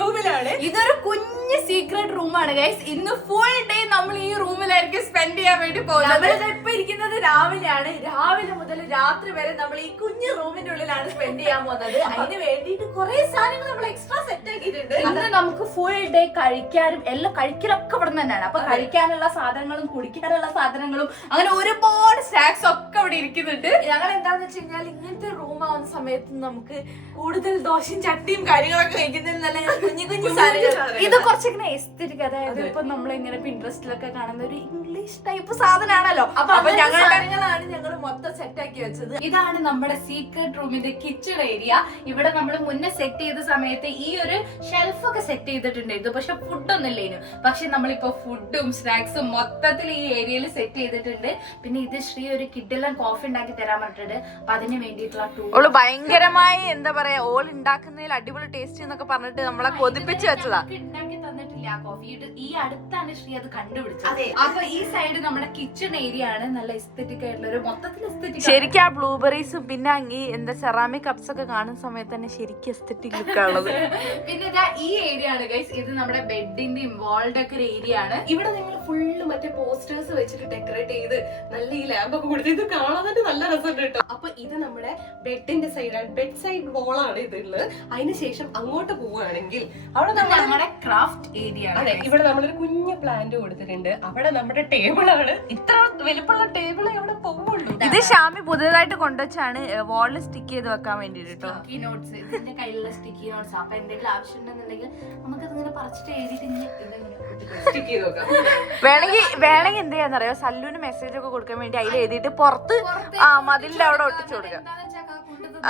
റൂമിലാണ്. ഇതൊരു കുഞ്ഞ് സീക്രട്ട് റൂമാണ് ഗൈസ്. ഇന്ന് ഫുൾ ഡേ നമ്മൾ ഈ റൂമിലായിരിക്കും സ്പെൻഡ് ചെയ്യാൻ വേണ്ടി പോകുന്നത്. ഇപ്പൊ ഇരിക്കുന്നത് രാവിലെയാണ്. രാവിലെ മുതൽ രാത്രി വരെ നമ്മൾ ഈ കുഞ്ഞു റൂമിന്റെ ഉള്ളിലാണ് സ്പെൻഡ് ചെയ്യാൻ പോകുന്നത്. അതിന് വേണ്ടിയിട്ട് കുറെ സാധനങ്ങൾ നമ്മൾ എക്സ്ട്രാ സെറ്റ് ആക്കിയിട്ടുണ്ട്. ഇന്ന് നമുക്ക് ഫുൾ ഡേ കഴിക്കാനും എല്ലാം കഴിക്കലൊക്കെ ഇവിടെ തന്നെയാണ്. അപ്പൊ കഴിക്കാനുള്ള സാധനങ്ങളും കുടിക്കാനുള്ള സാധനങ്ങളും അങ്ങനെ ഒരുപാട് സ്നാക്സ് ഒക്കെ ഇവിടെ ഇരിക്കുന്നുണ്ട്. ഞങ്ങൾ എന്താന്ന് വെച്ച് കഴിഞ്ഞാൽ ഇങ്ങനത്തെ റൂം ആവുന്ന സമയത്ത് നമുക്ക് കൂടുതൽ ദോശയും ചട്ടിയും കാര്യങ്ങളൊക്കെ കഴിക്കുന്നതിൽ നല്ല കുഞ്ഞു കുഞ്ഞു സാധനങ്ങൾ. ഇത് കുറച്ചിങ്ങനെ എസ്തെറ്റിക്, അതായത് ഇപ്പൊ നമ്മളിങ്ങനെ പിൻട്രസ്റ്റിലൊക്കെ കാണുന്ന ഒരു ഇംഗ്ലീഷ് ടൈപ്പ് സാധനമാണല്ലോ. അപ്പൊ ഞങ്ങളാണ് ഞങ്ങൾ മൊത്തം സെറ്റ് ആക്കി വെച്ചത്. ഇതാണ് നമ്മുടെ സീക്രട്ട് റൂമിന്റെ കിച്ചൺ ഏരിയ. ഇവിടെ നമ്മൾ മുന്നേ സെറ്റ് ചെയ്ത സമയത്ത് ഈ ഒരു ഷെൽഫ് ഒക്കെ സെറ്റ് ചെയ്തിട്ടുണ്ടായിരുന്നു. പക്ഷെ ഫുഡൊന്നും ഇല്ലേനു. പക്ഷെ നമ്മളിപ്പോ ഫുഡും സ്നാക്സും മൊത്തത്തിൽ ഈ ഏരിയയിൽ സെറ്റ് ചെയ്തിട്ടുണ്ട്. പിന്നെ ഇത് ശ്രീ ഒരു കിഡെല്ലാം കോഫി ഉണ്ടാക്കി തരാൻ പറഞ്ഞിട്ടുണ്ട്. അപ്പൊ അതിന് വേണ്ടിയിട്ടുള്ള ഭയങ്കരമായി എന്താ പറയാ ഓൾ ഉണ്ടാക്കുന്നതിൽ അടിപൊളി ടേസ്റ്റ് എന്നൊക്കെ പറഞ്ഞിട്ട് നമ്മളെ കൊതിപ്പിച്ച് വെച്ചതാ. ഉണ്ടാക്കി തന്നിട്ടില്ല ആ കോഫി. ഈ അടുത്താണ് ശ്രീ അത് കണ്ടുപിടിച്ചത്. അപ്പൊ ഈ സൈഡ് നമ്മുടെ കിച്ചൺ ഏരിയ ആണ്. നല്ല എസ്തെറ്റിക് ആയിട്ടുള്ള ഒരു മൊത്തത്തിൽ എസ്തെറ്റിക്. ശരിക്കും ആ ബ്ലൂബെറീസും പിന്നെ ഈ എന്താ സെറാമിക് കപ്സ് ഒക്കെ കാണുന്ന സമയത്ത് തന്നെ ശരിക്കും എസ്തെറ്റിക് ലുക്ക് ആണുള്ളത്. പിന്നെ ഈ ഏരിയ ആണ് ഗൈസ്. ഇത് നമ്മുടെ ബെഡിന്റെയും വാൾ ഡെക്കർ ഏരിയ ആണ്. ഇവിടെ നിങ്ങൾ ഫുള്ള് മറ്റേ പോസ്റ്റേഴ്സ് വെച്ചിട്ട് ഡെക്കറേറ്റ് ചെയ്ത് നല്ല ഈ ലാമ്പ് ഒക്കെ കൊടുത്ത് ഇത് കാണാൻ തന്നെ നല്ല രസമുണ്ട് കേട്ടോ. അപ്പൊ ഇത് നമ്മുടെ ബെഡിന്റെ സൈഡാണ്, ബെഡ് സൈഡ് വോളാണ് ഇതുള്ളത്. അതിനുശേഷം അങ്ങോട്ട് പോവുകയാണെങ്കിൽ അവിടെ നമ്മുടെ ക്രാഫ്റ്റ് ഏരിയ ആണ്. അതെ, ഇവിടെ നമ്മളൊരു കുഞ്ഞു പ്ലാന്റ് കൊടുത്തിട്ടുണ്ട്. അവിടെ നമ്മുടെ ടേബിളാണ്. ഇത്ര വലുപ്പമുള്ള ടേബിള് അവിടെ പോവുള്ളൂ. ഇത് ഷാമി പുതിയതായിട്ട് കൊണ്ടുവച്ചാണ് വാളിൽ സ്റ്റിക്ക് ചെയ്ത് വെക്കാൻ വേണ്ടിട്ട് കേട്ടോ. സ്റ്റിക്കി നോട്ട്സ്, ഇതിന്റെ കയ്യിലുള്ള സ്റ്റിക്കി നോട്ട്സ്. അപ്പൊ എന്തെങ്കിലും ആവശ്യം ഉണ്ടെന്നുണ്ടെങ്കിൽ നമുക്ക് ഇതിങ്ങനെ പറിച്ചിട്ട് എഴുതിയിട്ട് സ്റ്റിക്ക് ചെയ്ത് വെക്കാം. വേണമെങ്കിൽ എന്ത് ചെയ്യാന്നറിയോ, സല്ലൂന് മെസ്സേജ് ഒക്കെ കൊടുക്കാൻ വേണ്ടി അതിൽ എഴുതിയിട്ട് പുറത്ത് മതിലിന്റെ അവിടെ ഒട്ടിച്ചു കൊടുക്കാം.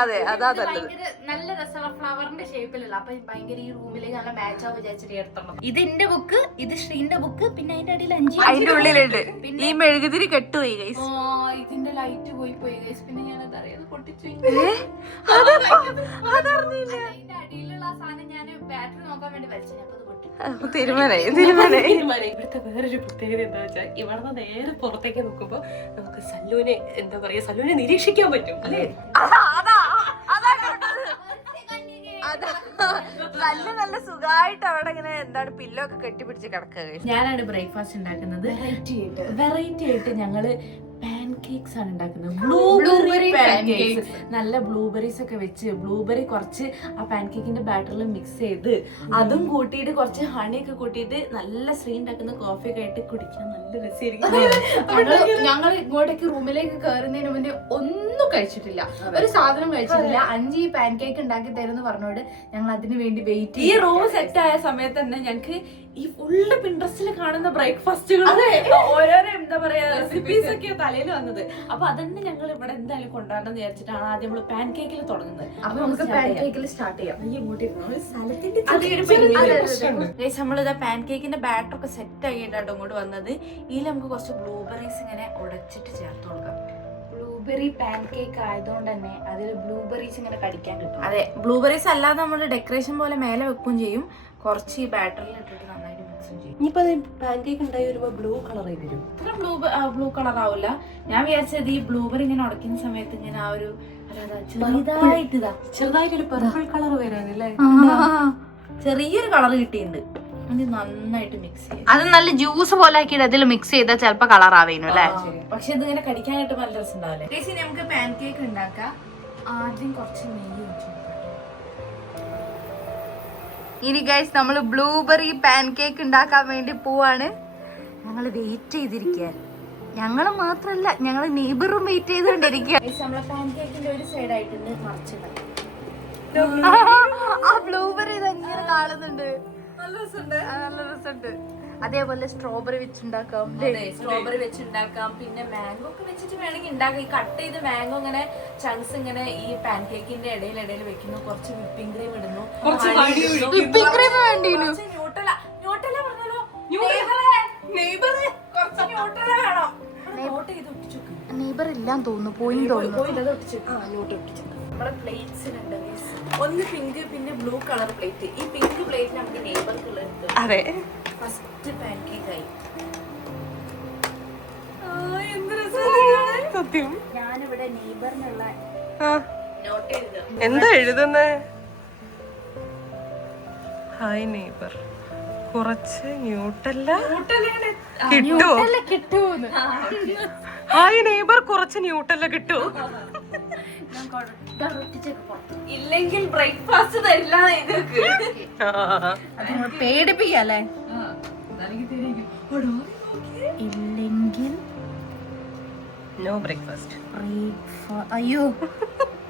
അതെ, അതാ നല്ലത്. നല്ല രസമുള്ള ഫ്ലവറിന്റെ ഷേപ്പിലുള്ള. അപ്പൊ ഭയങ്കര ഈ റൂമിലേക്ക് നല്ല മാച്ച് ആവും വിചാരിച്ചിട്ട് എടുത്തണം. ഇത് എന്റെ ബുക്ക്, ഇത് ശ്രീന്റെ ബുക്ക്, പിന്നെ അതിന്റെ അടിയിൽ 5 അതിന്റെ ഉള്ളിലുണ്ട്. ഈ മെഴുകുതിരി കെട്ടുപോയി ഗൈസ്. ഇതിന്റെ ലൈറ്റ് പോയി ഗൈസ്. പിന്നെ ഞാൻ അതറിയാതെ പൊട്ടിച്ചു. അതിന്റെ അടിയിലുള്ള ആ സാധനം ഞാൻ ബാറ്ററി നോക്കാൻ വേണ്ടി വലിച്ചു. അപ്പൊ അത് പൊട്ടി. തീരുമാനായി. ഇവിടുത്തെ വേറൊരു പ്രത്യേകത എന്താ വെച്ചാൽ ഇവിടെ നേരെ പുറത്തേക്ക് നോക്കുമ്പോ നമുക്ക് സല്ലൂനെ എന്താ പറയാ, സല്ലൂനെ നിരീക്ഷിക്കാൻ പറ്റും അല്ലേ? നല്ല സുഖമായിട്ട് അവിടെ ഇങ്ങനെ എന്താണ് പില്ലോ ഒക്കെ കെട്ടിപ്പിടിച്ച് കിടക്കുക. ഞാനാണ് ബ്രേക്ക്ഫാസ്റ്റ് ഉണ്ടാക്കുന്നത്. വെറൈറ്റി ആയിട്ട് ഞങ്ങള് പാൻകേക്സ് ആണ് ഉണ്ടാക്കുന്നത്. Blueberry pancakes. നല്ല ബ്ലൂബെറീസ് ഒക്കെ വെച്ച് ബ്ലൂബെറി കുറച്ച് ആ പാൻകേക്കിന്റെ ബാറ്ററിൽ മിക്സ് ചെയ്ത് അതും കൂട്ടിയിട്ട് കുറച്ച് ഹണി ഒക്കെ കൂട്ടിയിട്ട് നല്ല ശ്രീ ഉണ്ടാക്കുന്ന കോഫി ഒക്കെ ആയിട്ട് കുടിക്കാൻ നല്ല രസമായിരിക്കും. ഞങ്ങൾ ഇങ്ങോട്ടേക്ക് റൂമിലേക്ക് കയറുന്നതിന് മുന്നേ ഒന്നും കഴിച്ചിട്ടില്ല, ഒരു സാധനം കഴിച്ചിട്ടില്ല. 5 പാൻകേക്ക് ഉണ്ടാക്കി തരുമെന്ന് പറഞ്ഞോട് ഞങ്ങൾ അതിന് വേണ്ടി വെയിറ്റ്. ഈ റൂം സെറ്റ് ആയ സമയത്ത് തന്നെ ഞങ്ങൾക്ക് ഈ ഫുള്ള് പിൻട്രസ്റ്റിൽ കാണുന്ന ബ്രേക്ക്ഫാസ്റ്റുകൾ ഓരോരോ എന്താ പറയാ റെസിപ്പീസ് ഒക്കെ തലയിൽ വന്നത്. അപ്പൊ അതന്നെ ഞങ്ങൾ ഇവിടെ എന്തായാലും കൊണ്ടുവരണം വിചാരിച്ചിട്ടാണ് ആദ്യം നമ്മള് പാൻ കേക്കിൽ തുടങ്ങുന്നത്. അപ്പൊ നമുക്ക് പാൻ കേക്കിൽ സ്റ്റാർട്ട് ചെയ്യാം. നമ്മളിതാ പാൻ കേക്കിന്റെ ബാറ്റർ ഒക്കെ സെറ്റ് ആക്കിയിട്ടാണ് ഇങ്ങോട്ട് വന്നത്. ഇതിൽ നമുക്ക് കുറച്ച് ബ്ലൂബെറീസ് ഇങ്ങനെ ഉടച്ചിട്ട് ചേർത്ത് കൊടുക്കാം. ബ്ലൂബെറി പാൻ കേക്ക് ആയതുകൊണ്ട് തന്നെ അതിൽ ബ്ലൂബെറീസ് ഇങ്ങനെ കടിക്കാൻ കിട്ടും. അതെ, ബ്ലൂബെറീസ് അല്ലാതെ നമ്മൾ ഡെക്കറേഷൻ പോലെ മേലെ വെക്കുകയും ചെയ്യും. കുറച്ച് ഈ ബാറ്ററിൽ ഇട്ടിട്ട് നന്നായിട്ട് മിക്സും ചെയ്യും. ഇനിയിപ്പോ പാൻകേക്ക് ഉണ്ടായി വരുമ്പോ ബ്ലൂ കളറായി വരും. ഇത്ര ബ്ലൂ കളർ ആവില്ല. ഞാൻ വിചാരിച്ചത് ഈ ബ്ലൂബെറി ഇങ്ങനെ ഉടക്കുന്ന സമയത്ത് ഇങ്ങനെ ആ ഒരു ചെറുതായിട്ടൊരു പർപ്പിൾ കളർ വരാനല്ലേ, ചെറിയൊരു കളർ കിട്ടിയിട്ടുണ്ട്. അത് നന്നായിട്ട് മിക്സ് ചെയ്യും. അത് നല്ല ജ്യൂസ് പോലെ ആക്കിയിട്ട് അതിൽ മിക്സ് ചെയ്താൽ ചിലപ്പോ കളർ ആവേനു അല്ലേ. പക്ഷെ ഇത് ഇങ്ങനെ കടിക്കാനായിട്ട് നല്ല രസം ഉണ്ടാവില്ലേ. നമുക്ക് പാൻ കേക്ക് ഉണ്ടാക്കാം. ആദ്യം കുറച്ച് നെയ്യ് വെച്ചു. ഇനി ഗൈസ് നമ്മൾ ബ്ലൂബെറി പാൻ കേക്ക് ഉണ്ടാക്കാൻ വേണ്ടി പോവാണ്. ഞങ്ങൾ വെയിറ്റ് ചെയ്തിരിക്കുക. ഞങ്ങള് മാത്രല്ല, ഞങ്ങള് നെയ്ബറും വെയിറ്റ് ചെയ്തുകൊണ്ടിരിക്കുക. നമ്മളെ പാൻ കേക്കിന്റെ ഒരു സൈഡ് ആയിട്ടുണ്ട് മറിച്ചിട്ട്. ആ ബ്ലൂബെറി ഇതെങ്ങനെ കാണുന്നുണ്ട്, നല്ല രസമുണ്ട്. അതേപോലെ സ്ട്രോബെറി വെച്ചുണ്ടാക്കാം. സ്ട്രോബെറി വെച്ചുണ്ടാക്കാം. പിന്നെ മാംഗോ ഒക്കെ വെച്ചിട്ട് വേണമെങ്കിൽ ഉണ്ടാക്കാം. ഈ കട്ട് ചെയ്ത് മാംഗോ ഇങ്ങനെ ചങ്ക്സ് ഇങ്ങനെ ഈ പാൻ കേക്കിന്റെ ഇടയിൽ വെക്കുന്നു. കുറച്ച് വിപ്പിംഗ് ക്രീം ഇടുന്നു. വിപ്പിംഗ് ക്രീം വേണ്ടിയിരുന്നു. ന്യൂട്ടല പറഞ്ഞല്ലോ, നെയ്ബർ ഇല്ലാന്ന് തോന്നുന്നു, പോയി തോന്നുന്നു. നമ്മുടെ പ്ലേറ്റ്സിലുണ്ട് ഒന്ന് പിങ്ക് പിന്നെ ബ്ലൂ കളർ പ്ലേറ്റ്. ഈ പിങ്ക് പ്ലേറ്റ് നമുക്ക് നെയ്ബർക്കുള്ള. അതെ, ഫസ്റ്റ് പാൻ കേക്ക് ആയി. സത്യം. ഞാനിവിടെ നെയ്ബറിനുള്ള നോട്ട് എഴുതുക. എന്താ എഴുതുന്നേ? ഹായ് നെയ്ബർ, കുറച്ച് ന്യൂട്ടല്ല കിട്ടുമോ? ഹായ് നെയ്ബർ, കുറച്ച് ന്യൂട്ടല്ല കിട്ടുമോ? ഇല്ലെങ്കിൽ ബ്രേക്ക്ഫാസ്റ്റ് തരില്ല പേടിപ്പിക്കല്ലേ? ഇല്ലെങ്കിൽ നോ ബ്രേക്ക്ഫാസ്റ്റ്. അയ്യോ,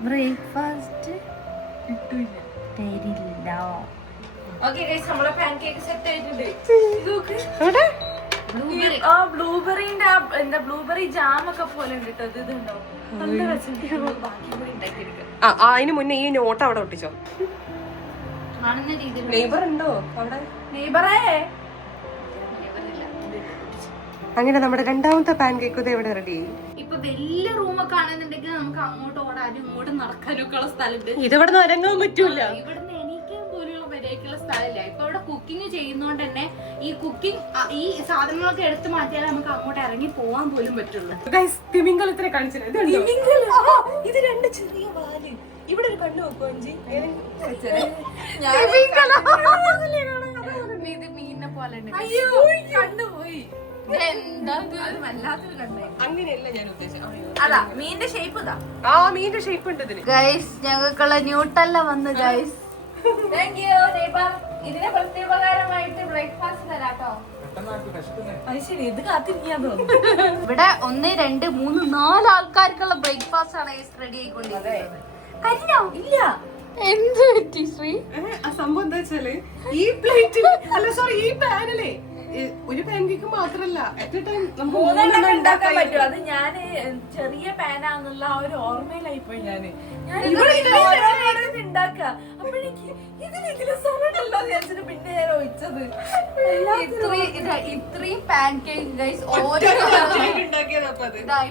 ബ്രേക്ക്ഫാസ്റ്റ് തരില്ല. ഓക്കെ ഗൈസ്, നമ്മളെ പാൻ കേക്ക് സെറ്റ് ആയിട്ടുണ്ട്. ആ ബ്ലൂബെറിന്റെ എന്താ ബ്ലൂബെറി ജാം ഒക്കെ പോലെ ഉണ്ട് കേട്ടോ. ഇത് ഇതുണ്ടോ, നല്ല രസം. ബാക്കി കൂടി ഉണ്ടാക്കിയെടുക്കാം. അതിന് മുന്നേ ഈ നോട്ട് അവിടെ ഒട്ടിച്ചോ. കാണുന്ന രീതിയിൽ നെയ്ബർ ഉണ്ടോ അവിടെ? നെയ്ബറേ, അങ്ങനെ നമ്മുടെ രണ്ടാമത്തെ പാൻ കേക്ക് ഇത് എവിടെ റെഡി? ഇപ്പൊ വലിയ റൂമൊക്കെ ആണെന്നുണ്ടെങ്കിൽ നമുക്ക് അങ്ങോട്ട് ഓടാനും ഇങ്ങോട്ടും നടക്കാനും ഒക്കെ ഉള്ള സ്ഥലമുണ്ട്. ഇതിവിടെ നിന്ന് ഇറങ്ങാൻ പറ്റൂല. ഇവിടുന്ന് എണീക്കാൻ പോലുള്ള വരെയൊക്കെയുള്ള സ്ഥലമില്ല. ഇപ്പൊ ഇവിടെ കുക്കിംഗ് ചെയ്യുന്നോണ്ട് തന്നെ ഈ കുക്കിംഗ് ഈ സാധനങ്ങളൊക്കെ എടുത്തു മാറ്റിയാലേ നമുക്ക് അങ്ങോട്ട് ഇറങ്ങി പോവാൻ പോലും പറ്റുള്ളൂ. തിമിംഗലത്തിനെ കാണിച്ചത് ഇത് രണ്ട് ചെറിയ വാല്. ഇവിടെ ഒരു കണ്ണു വെക്കോ അഞ്ചി? ഇത് മീനിനെ പോലെ ഉണ്ട്. അയ്യോ കണ്ടുപോയി. വല്ലാത്തൊരു കണ്ണേ. അങ്ങനെയല്ല ഞാൻ ഉദ്ദേശിച്ചത്. അതാ മീനിന്റെ ഷേപ്പ് ഇതാ. ആ മീന്റെ ഷേപ്പ് ഉണ്ട് ഇതിന്. ഗൈസ്, ഞങ്ങൾക്കുള്ള ന്യൂട്ടല്ല വന്നു ഗൈസ്. Thank you neighbour. ഇതിന് പ്രത്യേകപരമായിട്ട് ബ്രേക്ക്ഫാസ്റ്റ് തരാട്ടോ. അത് ശരി, ഇത് കാത്തിരിക്കാൻ തോന്നുന്നു. ഇവിടെ 1 2 3 4 ആൾക്കാർക്കുള്ള ബ്രേക്ക്ഫാസ്റ്റ് ആണ് റെഡി ആയിക്കൊണ്ടിരിക്കുന്നത്. കഴിഞ്ഞോ? ഇല്ല. എന്ത് പറ്റി ശ്രീ? ആ സംഭവം എന്താ വെച്ചാല് ഈ പ്ലേറ്റ് അല്ല സോറി ഈ പാനിലെ ഒരു പാൻ കേക്ക് മാത്രല്ല അറ്റ് എ ടൈം മൂന്നെണ്ണം ഉണ്ടാക്കാൻ പറ്റും. അത് ഞാന് ചെറിയ പാനാന്നുള്ള ആ ഒരു ഓർമ്മയിലായിപ്പോയി. ഞാന് ഓരോന്നോരോന്ന് ഉണ്ടാക്ക. അപ്പോഴേക്ക് ഇതിലെങ്കിലും സമയമുണ്ടല്ലോ വിചാരിച്ചിട്ട് പിന്നെ ഞാൻ ഒഴിച്ചത്. ഇത്രയും പാൻ കേക്ക് ഗൈസ് ഓരോ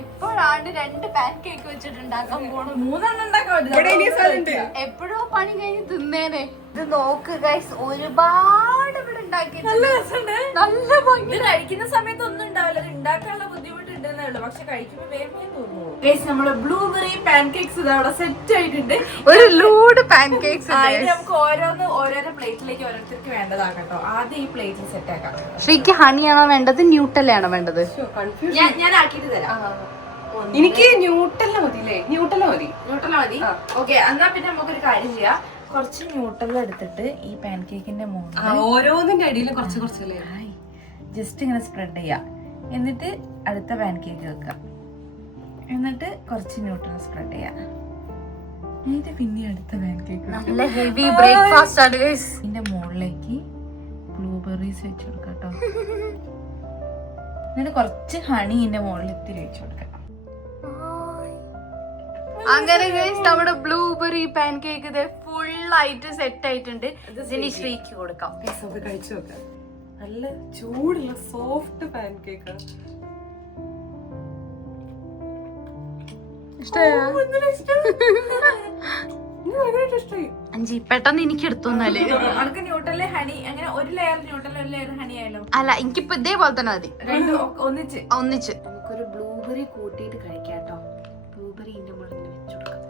ഇപ്പോഴാണ് 2 പാൻ കേക്ക് വെച്ചിട്ട് ഉണ്ടാക്കാൻ പോണത്. 3 ഉണ്ടാക്കാൻ പറ്റില്ല. എപ്പോഴോ പണി കഴിഞ്ഞ് തിന്നേനെ. ഇത് നോക്ക് ഗൈസ്, ഒരുപാട് ഇവിടെ ഉണ്ടാക്കി. നല്ല ഭംഗി. ഇത് കഴിക്കുന്ന സമയത്ത് ഒന്നും ഉണ്ടാവില്ല. ഇത് ഉണ്ടാക്കാനുള്ള ബുദ്ധിമുട്ട് ഉണ്ടെന്നേ ഉള്ളൂ. പക്ഷെ കഴിക്കുമ്പോ വേഗം തോന്നുന്നു. ഗൈസ്, നമ്മുടെ ബ്ലൂബെറി പാൻ കേക്ക്സ് ഇത് അവിടെ സെറ്റ് ആയിട്ടുണ്ട്. ഒരു ലോഡ് പാൻ കേക്ക്സ്. നമുക്ക് ഓരോരോ പ്ലേറ്റിലേക്ക് ഓരോരുത്തർക്ക് വേണ്ടതാക്കട്ടോ. ആദ്യം ഈ പ്ലേറ്റിൽ സെറ്റ് ആക്കാം. ശ്രീക്ക് ഹണിയാണോ വേണ്ടത് ന്യൂട്ടലാണോ വേണ്ടത്? ഞാൻ ആക്കിയിട്ട് തരാം. എനിക്ക് ന്യൂട്ടല്ല മതി അല്ലേ? ന്യൂട്ടല്ല മതി. മതി. ഓക്കെ, എന്നാ പിന്നെ നമുക്കൊരു കാര്യം ചെയ്യാം. കുറച്ച് ന്യൂട്ടൽ എടുത്തിട്ട് ഈ പാൻ കേക്കിന്റെ മുകളിൽ ഓരോന്നിന്റെ അടിയിലും കുറച്ച് കുറച്ചല്ലേ ജസ്റ്റ് ഇങ്ങനെ സ്പ്രെഡ് ചെയ്യാം. എന്നിട്ട് അടുത്ത പാൻ കേക്ക് വെക്കാം. എന്നിട്ട് കുറച്ച് ന്യൂട്ടൽ സ്പ്രെഡ് ചെയ്യാം. എന്നിട്ട് പിന്നെ അടുത്ത പാൻ കേക്ക്. നല്ല ഹെവി ബ്രേക്ക്ഫാസ്റ്റ് ആണ് ഗൈസ്. ഇതിന്റെ മുകളിലേക്ക് ബ്ലൂബെറീസ് വെച്ച് കൊടുക്കാം കേട്ടോ. എന്നിട്ട് കുറച്ച് ഹണി ഇതിന്റെ മുകളിൽ ഇത്തിരി വെച്ച് കൊടുക്കാം. അങ്ങനെ ഗൈസ്, നമ്മുടെ ബ്ലൂബെറി പാൻ കേക്ക് ഇത് ഫുൾ ആയിട്ട് സെറ്റ് ആയിട്ടുണ്ട്. ഇതിന് ശ്രീക്ക് കൊടുക്കാം. കഴിച്ചു നോക്കാം. നല്ല ചൂടുള്ള സോഫ്റ്റ് പാൻ കേക്ക്. അഞ്ചി പെട്ടെന്ന് എനിക്ക് എടുത്തോന്നാല്. നമുക്ക് ന്യൂട്ടല് ഹണി അങ്ങനെ ഒരു ലെയർ ന്യൂട്ടൽ ഒരു ലെയർ ഹണി ആയാലോ? അല്ല, എനിക്കിപ്പോ ഇതേപോലെ തന്നെ മതി. ഒന്നിച്ച് നമുക്കൊരു ബ്ലൂബെറി കൂട്ടിയിട്ട് കഴിക്കാം കേട്ടോ. ബ്ലൂബെറി ഇതിന്റെ മുകളിൽ വെച്ചു കൊടുക്കാം.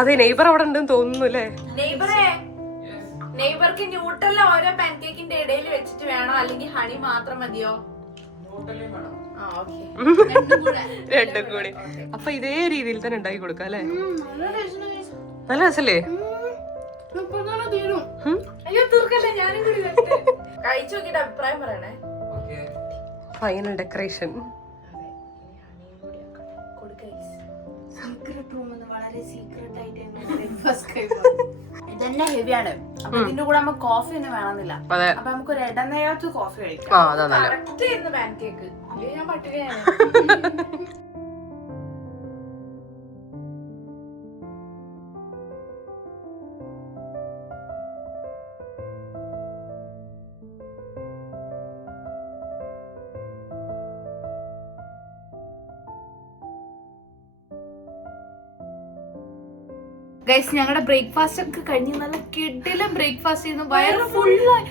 അതെ, നെയ്ബർ അവിടെ ഉണ്ടെന്ന് തോന്നുന്നു അല്ലേ? നെയ്ബർക്ക് ന്യൂട്ടല്ല ഓരോ പാൻ കേക്കിന്റെ ഇടയിൽ വെച്ചിട്ട് വേണോ അല്ലെങ്കിൽ ഹണി മാത്രം മതിയോ? രണ്ടും കൂടി. അപ്പൊ ഇതേ രീതിയിൽ തന്നെ ഉണ്ടാക്കി കൊടുക്കാം അല്ലേ? നല്ല രസല്ലേ? അയ്യോ തീർക്കല്ലേ, ഞാനും കൂടി കഴിച്ചു നോക്കിട്ട് അഭിപ്രായം പറയണേ. Final decoration. ഇതന്നെ ഹെവിയാണ്. അപ്പൊ ഇതിന്റെ കൂടെ നമുക്ക് കോഫി ഒന്നും വേണമെന്നില്ല. അപ്പൊ നമുക്ക് ഒരു ഇടനേരത്ത് കോഫി കഴിക്കാം. കറക്റ്റ് ആയിരുന്നു പാൻ കേക്ക്. അല്ലെങ്കിൽ ഞാൻ പട്ടികയാണ്. ഗൈസ്, ഞങ്ങളുടെ ബ്രേക്ക്ഫാസ്റ്റ് ഒക്കെ കഴിഞ്ഞ് നല്ല കിടിലം ബ്രേക്ക്ഫാസ്റ്റ് ചെയ്യുന്നു. വയറ് ഫുള്ളായി.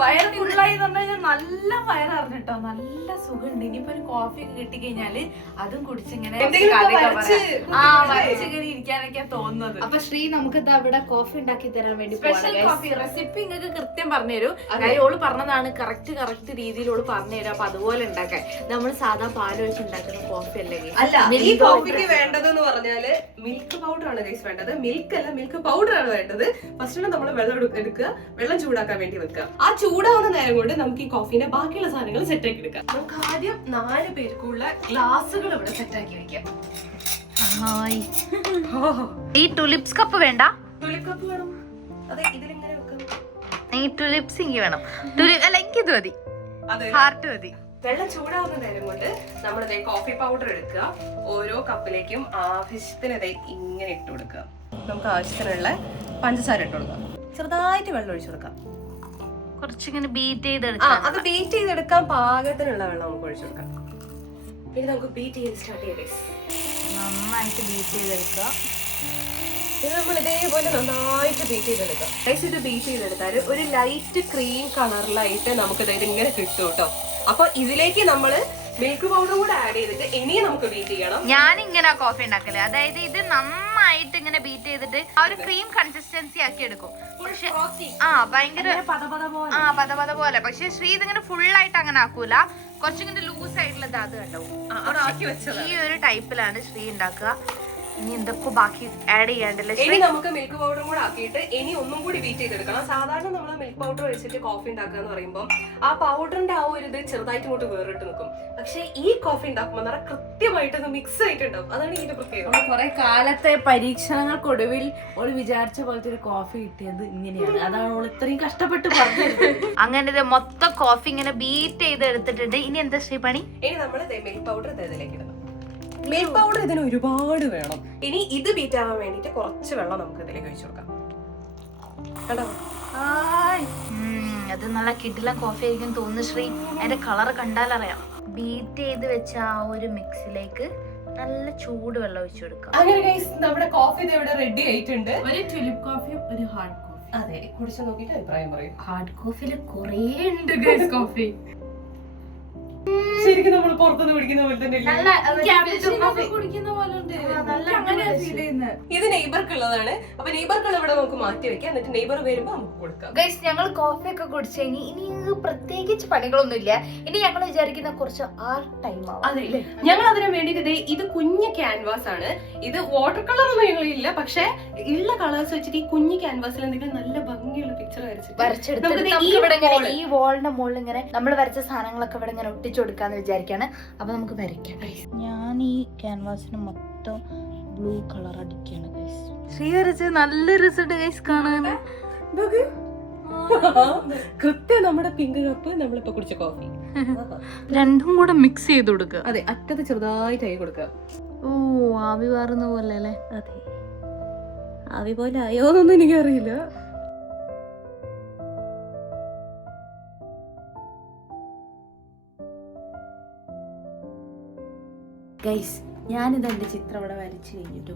വയറ് ഫുള്ളായി എന്ന് പറഞ്ഞു കഴിഞ്ഞാൽ നല്ല വയററിഞ്ഞിട്ടോ, നല്ല സുഖമുണ്ട്. ഇനിയിപ്പോ ഒരു കോഫി ഒക്കെ കിട്ടിക്കഴിഞ്ഞാല് അതും കുടിച്ചിങ്ങനെ വരച്ചിങ്ങനെ ഇരിക്കാനൊക്കെ തോന്നുന്നത്. അപ്പൊ ശ്രീ നമുക്ക് അവിടെ കോഫി ഉണ്ടാക്കി തരാൻ വേണ്ടി സ്പെഷ്യൽ കോഫി റെസിപ്പി നിങ്ങൾക്ക് കൃത്യം പറഞ്ഞുതരും. കാര്യം ഓള് പറഞ്ഞതാണ്, കറക്റ്റ് രീതിയിൽ ഓള് പറഞ്ഞുതരും. അപ്പൊ അതുപോലെ ഉണ്ടാക്കാൻ നമ്മൾ സാധാ പാലൊഴിച്ച് ഉണ്ടാക്കുന്ന കോഫി അല്ലെങ്കിൽ അല്ല, ഈ കോഫിക്ക് വേണ്ടതെന്ന് പറഞ്ഞാല് മിൽക്ക് പൗഡർ ആണ് ഗൈസ് വേണ്ടത്. മിൽക്ക് അല്ല, മിൽക്ക് പൗഡർ ആണ് വേണ്ടത്. ഫസ്റ്റ് നമ്മൾ വെള്ളം എടുക്കുക, വെള്ളം ചൂടാക്കാൻ വേണ്ടി വെക്കുക. ആ ചൂടാവുന്ന നേരം കൊണ്ട് നമുക്ക് ഈ കോഫിന്റെ ബാക്കിയുള്ള സാധനങ്ങൾ സെറ്റ് ആക്കി എടുക്കാം. നമുക്ക് ആദ്യം 4 പേർക്കുള്ള ഗ്ലാസുകൾ ഇവിടെ സെറ്റ് ആക്കി വെക്കാം. ഈ ടുലിപ്സ് കപ്പ് വേണ്ട, ടുലിപ്പ് കപ്പ് വേണം. അതെ, ഇതിലിങ്ങനെ വെക്കാം. ഈ ടുലിപ്സ് എനിക്ക് വേണം. അല്ല, എനിക്കിത് മതി, ഹാർട്ട് മതി. വെള്ളം ചൂടാവുന്ന നേരം കൊണ്ട് നമ്മളിതേ കോഫി പൗഡർ എടുക്കുക. ഓരോ കപ്പിലേക്കും ആവശ്യത്തിന് ഇങ്ങനെ ഇട്ട് കൊടുക്കുക. നമുക്ക് ആവശ്യത്തിനുള്ള പഞ്ചസാര ഇട്ട് കൊടുക്കാം. ചെറുതായിട്ട് വെള്ളം ഒഴിച്ചു കൊടുക്കാം. കുറച്ചിങ്ങനെ ബീറ്റ് ചെയ്തെടുക്കാം. അത് ബീറ്റ് ചെയ്തെടുക്കാൻ പാകത്തിനുള്ള വെള്ളം നമുക്ക് ഒഴിച്ചു കൊടുക്കാം. ഇനി നമുക്ക് ബീറ്റ് ചെയ്ത് സ്റ്റാർട്ട് ചെയ്യാം. നന്നായിട്ട് ബീറ്റ് ചെയ്തെടുക്കുക. ഇത് നമ്മൾ ഇതേപോലെ നന്നായിട്ട് ബീറ്റ് ചെയ്തെടുക്കാം. ഇത് ബീറ്റ് ചെയ്തെടുത്താൽ ഒരു ലൈറ്റ് ക്രീം കളറിലായിട്ട് നമുക്ക് ഇങ്ങനെ കിട്ടും കേട്ടോ. അപ്പൊ ഇതിലേക്ക് നമ്മള് മിൽക്ക് പൗഡർ കൂടെ ആഡ് ചെയ്തിട്ട് ഇനിയും നമുക്ക് ബീറ്റ് ചെയ്യണം. ഞാൻ ഇങ്ങനെ കോഫി ഉണ്ടാക്കല്, അതായത് ഇത് നന്നായിട്ട് ഇങ്ങനെ ബീറ്റ് ചെയ്തിട്ട് ആ ഒരു ക്രീം കൺസിസ്റ്റൻസി ആക്കി എടുക്കും. പക്ഷെ ഭയങ്കര പത പോലെ. പക്ഷെ ശ്രീ ഇതിങ്ങനെ ഫുൾ ആയിട്ട് അങ്ങനെ ആക്കൂല, കുറച്ചിങ്ങനെ ലൂസ് ആയിട്ടുള്ളത്. അത് കണ്ടോ, ഈ ഒരു ടൈപ്പിലാണ് ശ്രീ ഉണ്ടാക്കുക. ഇനി എന്തൊക്കെ ബാക്കി ആഡ് ചെയ്യാണ്ടല്ലേ? ഇനി നമുക്ക് മിൽക്ക് പൗഡർ കൂടെ ആക്കിയിട്ട് ഇനി ഒന്നും കൂടി ബീറ്റ് ചെയ്തെടുക്കണം. സാധാരണ നമ്മൾ മിൽക്ക് പൗഡർ വെച്ചിട്ട് കോഫി ഉണ്ടാക്കുക എന്ന് പറയുമ്പോൾ ആ പൗഡറിന്റെ ആ ഒരു ഇത് ചെറുതായിട്ട് ഇങ്ങോട്ട് വേറിട്ട് നിൽക്കും. പക്ഷെ ഈ കോഫി ഉണ്ടാക്കുമ്പോൾ നല്ല കൃത്യമായിട്ട് മിക്സ് ആയിട്ടുണ്ടാവും. അതാണ് ഇതിന്റെ പ്രത്യേകത. കുറെ കാലത്തെ പരീക്ഷണങ്ങൾക്കൊടുവിൽ ഓള് വിചാരിച്ച പോലത്തെ ഒരു കോഫി കിട്ടിയത് ഇങ്ങനെയാണ്. അതാണ് ഓള് ഇത്രയും കഷ്ടപ്പെട്ട് പറഞ്ഞത്. അങ്ങനെ മൊത്തം കോഫി ഇങ്ങനെ ബീറ്റ് ചെയ്ത് എടുത്തിട്ടുണ്ട്. ഇനി എന്താ ശ്രീ പണി? ഇനി നമ്മൾ മിൽക്ക് പൗഡർ ഇതിലേക്ക് ഇടണം. മിൽക്ക് പൗഡർ ഇതിന് ഒരുപാട് വേണം. ഇനി ഇത് ബീറ്റ് ആവാൻ വേണ്ടിട്ട് കുറച്ച് വെള്ളം നമുക്ക് ഇതിലേക്ക് ഒഴിച്ചു കൊടുക്കാം. കേട്ടോ, അത് നല്ല കിടിലൻ കോഫി ആയിരിക്കും തോന്നുന്നു ശ്രീ. അതിന്റെ കളർ കണ്ടാലറിയാം. ബീറ്റ് ചെയ്ത് വെച്ച ആ ഒരു മിക്സിലേക്ക് നല്ല ചൂട് വെള്ളം ഒഴിച്ചു കൊടുക്കാം. അങ്ങനെ ഗൈസ്, നമ്മുടെ കോഫി ഇവിടെ റെഡി ആയിട്ടുണ്ട്. ഒരു ടുലിപ്പ് കോഫിയും ഒരു ഹാർഡ് കോഫി. അതെ, കുടിച്ചു നോക്കിയിട്ട് അഭിപ്രായം പറയും. ഹാർഡ് കോഫിയിൽ കുറേ ഉണ്ട് ഗൈസ് കോഫി. ശരിക്കും നമ്മൾ പുറത്തുനിന്ന് കുടിക്കുന്ന പോലെ തന്നെ കുടിക്കുന്ന പോലെ ഉണ്ട്. ഇത് നെയ്ബർക്കുള്ളതാണ്. അപ്പൊ നെയ്ബർക്കുള്ള ഇവിടെ നമുക്ക് മാറ്റി വെക്കാം. എന്നിട്ട് നെയ്ബർ വരുമ്പോ നമുക്ക് കൊടുക്കാം. ഗൈസ്, ഞങ്ങൾ കോഫി ഒക്കെ കുടിച്ചു കഴിഞ്ഞ് ഇനി പ്രത്യേകിച്ച് പണികളൊന്നുമില്ല. ഇനി ഞങ്ങൾ വിചാരിക്കുന്ന കുറച്ച് ആർട്ട് ടൈം ആവും. അതെ, ഞങ്ങൾ അതിന് വേണ്ടിട്ട് ഇത് കുഞ്ഞ് ക്യാൻവാസ് ആണ്. ഇത് വാട്ടർ കളർ ഒന്നും ഞങ്ങളില്ല, പക്ഷെ ഉള്ള കളേഴ്സ് വെച്ചിട്ട് ഈ കുഞ്ഞ് ക്യാൻവാസിൽ എന്തെങ്കിലും നല്ല ഭംഗിയുള്ള പിക്ചർ വരച്ചെടുത്ത് ഈ വാളിന്റെ മുകളിൽ ഇങ്ങനെ നമ്മൾ വരച്ച സാധനങ്ങളൊക്കെ ഇവിടെ ഇങ്ങനെ ഒട്ടിച്ചു കൊടുക്കാന്ന് വിചാരിക്കാണ്. അപ്പൊ നമുക്ക് വരയ്ക്കാം. ഞാൻ ഈ ക്യാൻവാസിന് മൊത്തം ബ്ലൂ കളർ അടിക്കാണ് ഗൈസ്. ശ്രീ വരച്ച് നല്ല റിസൾട്ട് ഗൈസ് കാണാൻ. കൃത്യം നമ്മുടെ പിങ്ക് കപ്പ് നമ്മളിപ്പോ കുടിച്ച കോഫി രണ്ടും കൂടെ മിക്സ് ചെയ്ത് കൊടുക്കുക. അതെ, അറ്റത്ത് ചെറുതായിട്ടായി കൊടുക്കുക. ഓ, ആവി വാറുന്ന പോലെ അല്ലേ? അതെ, ആവി പോലെ ആയോന്നൊന്നും എനിക്കറിയില്ല. ഗൈസ്, ഞാനിത് എൻ്റെ ചിത്രം ഇവിടെ വരച്ച് കഴിഞ്ഞിട്ടു.